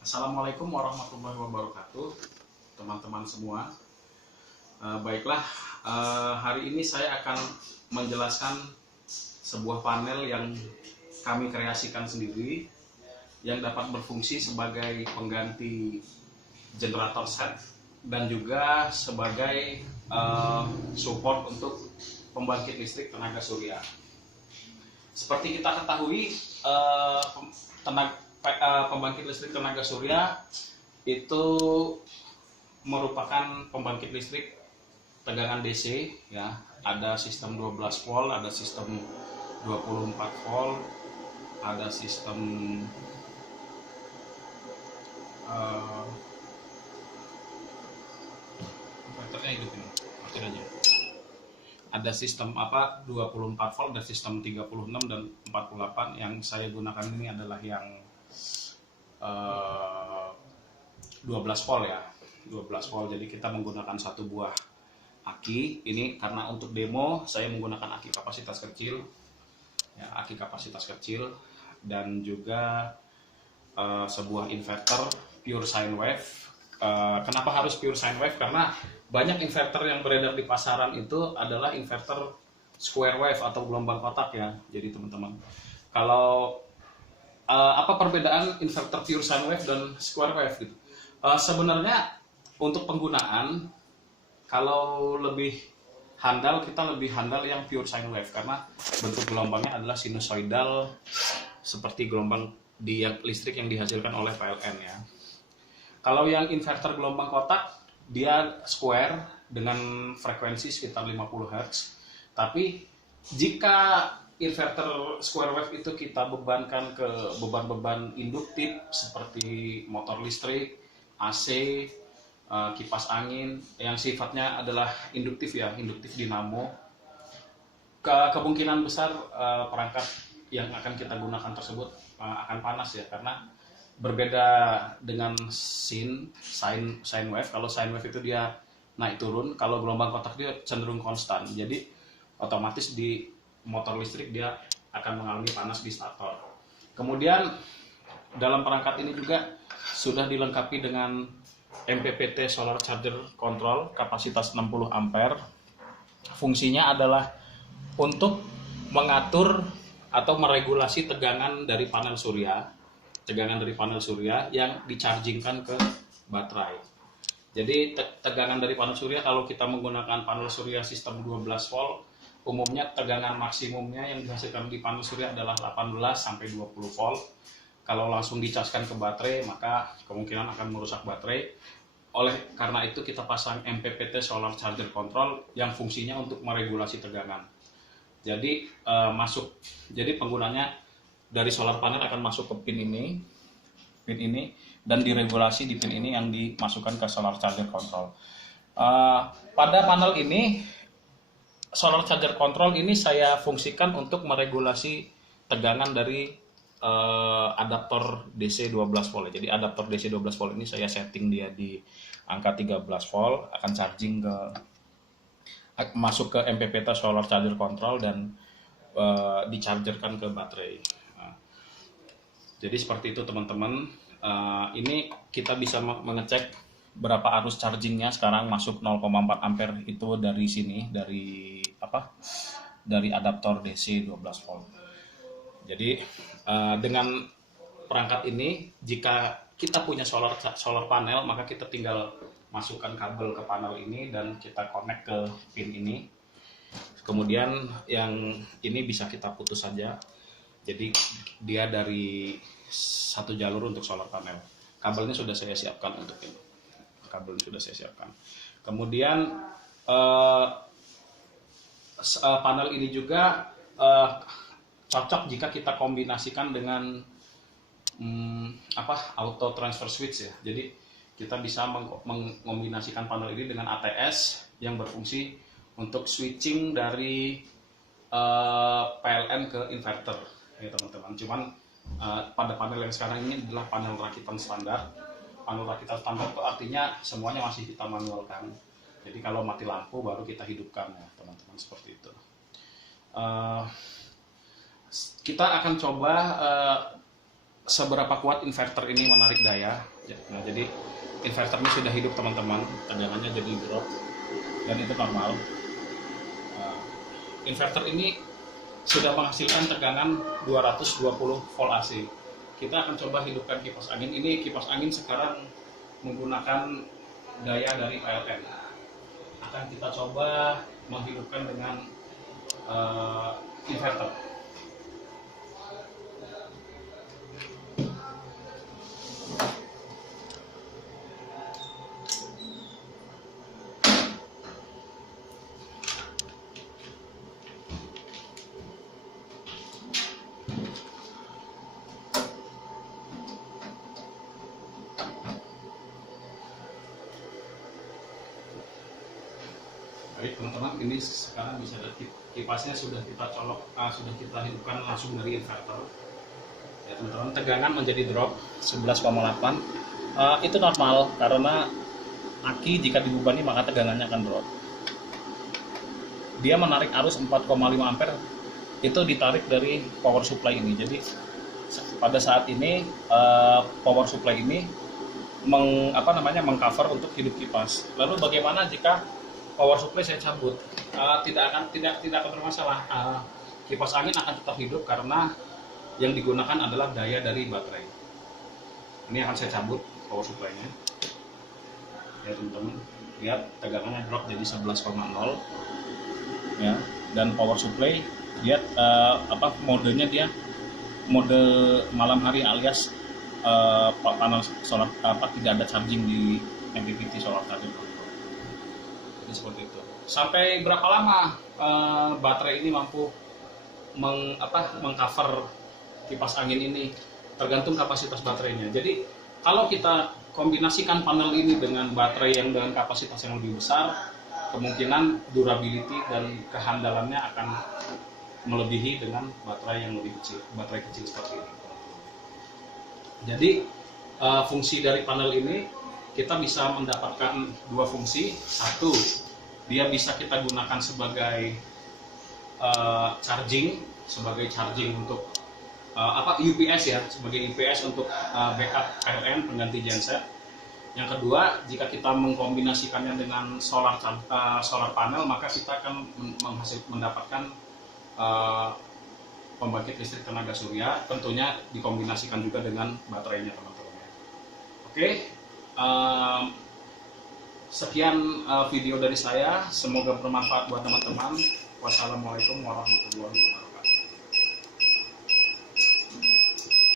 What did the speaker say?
Assalamualaikum warahmatullahi wabarakatuh, teman-teman semua. Baiklah, hari ini saya akan menjelaskan sebuah panel yang kami kreasikan sendiri yang dapat berfungsi sebagai pengganti generator set dan juga sebagai support untuk pembangkit listrik tenaga surya. Seperti kita ketahui, pembangkit listrik tenaga surya itu merupakan pembangkit listrik tegangan DC, ya. Ada sistem 12 volt, ada sistem 24 volt, ada sistem ada sistem 24 volt, dan sistem 36 dan 48. Yang saya gunakan ini adalah yang 12 volt, ya, 12 volt. Jadi kita menggunakan satu buah aki. Ini karena untuk demo saya menggunakan aki kapasitas kecil, ya, aki kapasitas kecil, dan juga sebuah inverter pure sine wave. Kenapa harus pure sine wave? Karena banyak inverter yang beredar di pasaran itu adalah inverter square wave atau gelombang kotak, ya. Jadi teman-teman, kalau apa perbedaan inverter pure sine wave dan square wave gitu? Sebenarnya untuk penggunaan, kalau lebih handal, kita lebih handal yang pure sine wave karena bentuk gelombangnya adalah sinusoidal seperti gelombang di listrik yang dihasilkan oleh PLN, ya. Kalau yang inverter gelombang kotak, dia square dengan frekuensi sekitar 50 Hz. Tapi jika inverter square wave itu kita bebankan ke beban-beban induktif seperti motor listrik, AC, kipas angin yang sifatnya adalah induktif, ya, induktif dinamo, kemungkinan besar perangkat yang akan kita gunakan tersebut akan panas, ya, karena berbeda dengan sine wave. Kalau sine wave itu dia naik turun, kalau gelombang kotak dia cenderung konstan. Jadi otomatis di motor listrik dia akan mengalami panas di stator. Kemudian dalam perangkat ini juga sudah dilengkapi dengan MPPT Solar Charger Control kapasitas 60 ampere. Fungsinya adalah untuk mengatur atau meregulasi tegangan dari panel surya yang dichargingkan ke baterai. Jadi tegangan dari panel surya, kalau kita menggunakan panel surya sistem 12 volt, umumnya tegangan maksimumnya yang dihasilkan di panel surya adalah 18 sampai 20 volt. Kalau langsung dicaskan ke baterai, maka kemungkinan akan merusak baterai. Oleh karena itu kita pasang MPPT Solar Charger Control yang fungsinya untuk meregulasi tegangan. Jadi jadi penggunanya dari solar panel akan masuk ke pin ini, dan diregulasi di pin ini yang dimasukkan ke solar charger control. Pada panel ini, solar charger control ini saya fungsikan untuk meregulasi tegangan dari adaptor DC 12 volt. Jadi adaptor DC 12 volt ini saya setting dia di angka 13 volt, akan charging masuk ke MPPT Solar Charger Control dan dichargerkan ke baterai. Jadi seperti itu teman-teman. Ini kita bisa mengecek berapa arus chargingnya sekarang, masuk 0,4 ampere itu dari sini, dari adaptor DC 12 volt. Jadi dengan perangkat ini, jika kita punya solar panel, maka kita tinggal masukkan kabel ke panel ini dan kita connect ke pin ini. Kemudian yang ini bisa kita putus saja. Jadi dia dari satu jalur untuk solar panel. Kabelnya sudah saya siapkan untuk ini. Kemudian panel ini juga cocok jika kita kombinasikan dengan auto transfer switch, ya. Jadi kita bisa mengombinasikan panel ini dengan ATS yang berfungsi untuk switching dari PLN ke inverter, ya teman-teman. Cuman pada panel yang sekarang ini adalah panel rakitan standar. Panel rakitan standar itu artinya semuanya masih kita manualkan. Jadi kalau mati lampu baru kita hidupkan, ya teman-teman, seperti itu. Kita akan coba seberapa kuat inverter ini menarik daya. Nah, jadi inverter ini sudah hidup teman-teman, tegangannya jadi drop dan itu normal. Inverter ini sudah menghasilkan tegangan 220 volt AC. Kita akan coba hidupkan kipas angin. Ini kipas angin sekarang menggunakan daya dari PLN. Akan kita coba menghidupkan dengan inverter. Baik teman-teman, ini sekarang bisa kipasnya sudah kita colok, sudah kita hidupkan langsung dari inverter. Ya teman-teman, tegangan menjadi drop 11,8. Itu normal karena aki jika dibebani maka tegangannya akan drop. Dia menarik arus 4,5 ampere, itu ditarik dari power supply ini. Jadi pada saat ini power supply ini mengcover untuk hidup kipas. Lalu bagaimana jika power supply saya cabut? Tidak akan bermasalah. Kipas angin akan tetap hidup karena yang digunakan adalah daya dari baterai. Ini akan saya cabut power supply-nya. Ya teman-teman, lihat tegangannya drop jadi 11,0 ya. Dan power supply lihat modenya dia mode malam hari alias panel solar tidak ada charging di MPPT solar charging. Jadi seperti itu. Sampai berapa lama baterai ini mampu mengcover kipas angin ini? Tergantung kapasitas baterainya. Jadi kalau kita kombinasikan panel ini dengan baterai yang dengan kapasitas yang lebih besar, kemungkinan durability dan kehandalannya akan melebihi dengan baterai yang lebih kecil, baterai kecil seperti ini. Jadi fungsi dari panel ini kita bisa mendapatkan dua fungsi. Satu, dia bisa kita gunakan sebagai charging untuk UPS ya, sebagai UPS untuk backup PLN pengganti genset. Yang kedua, jika kita mengkombinasikannya dengan solar panel, maka kita akan mendapatkan pembangkit listrik tenaga surya, tentunya dikombinasikan juga dengan baterainya teman-teman. Oke, sekian video dari saya, semoga bermanfaat buat teman-teman. Wassalamualaikum warahmatullahi wabarakatuh.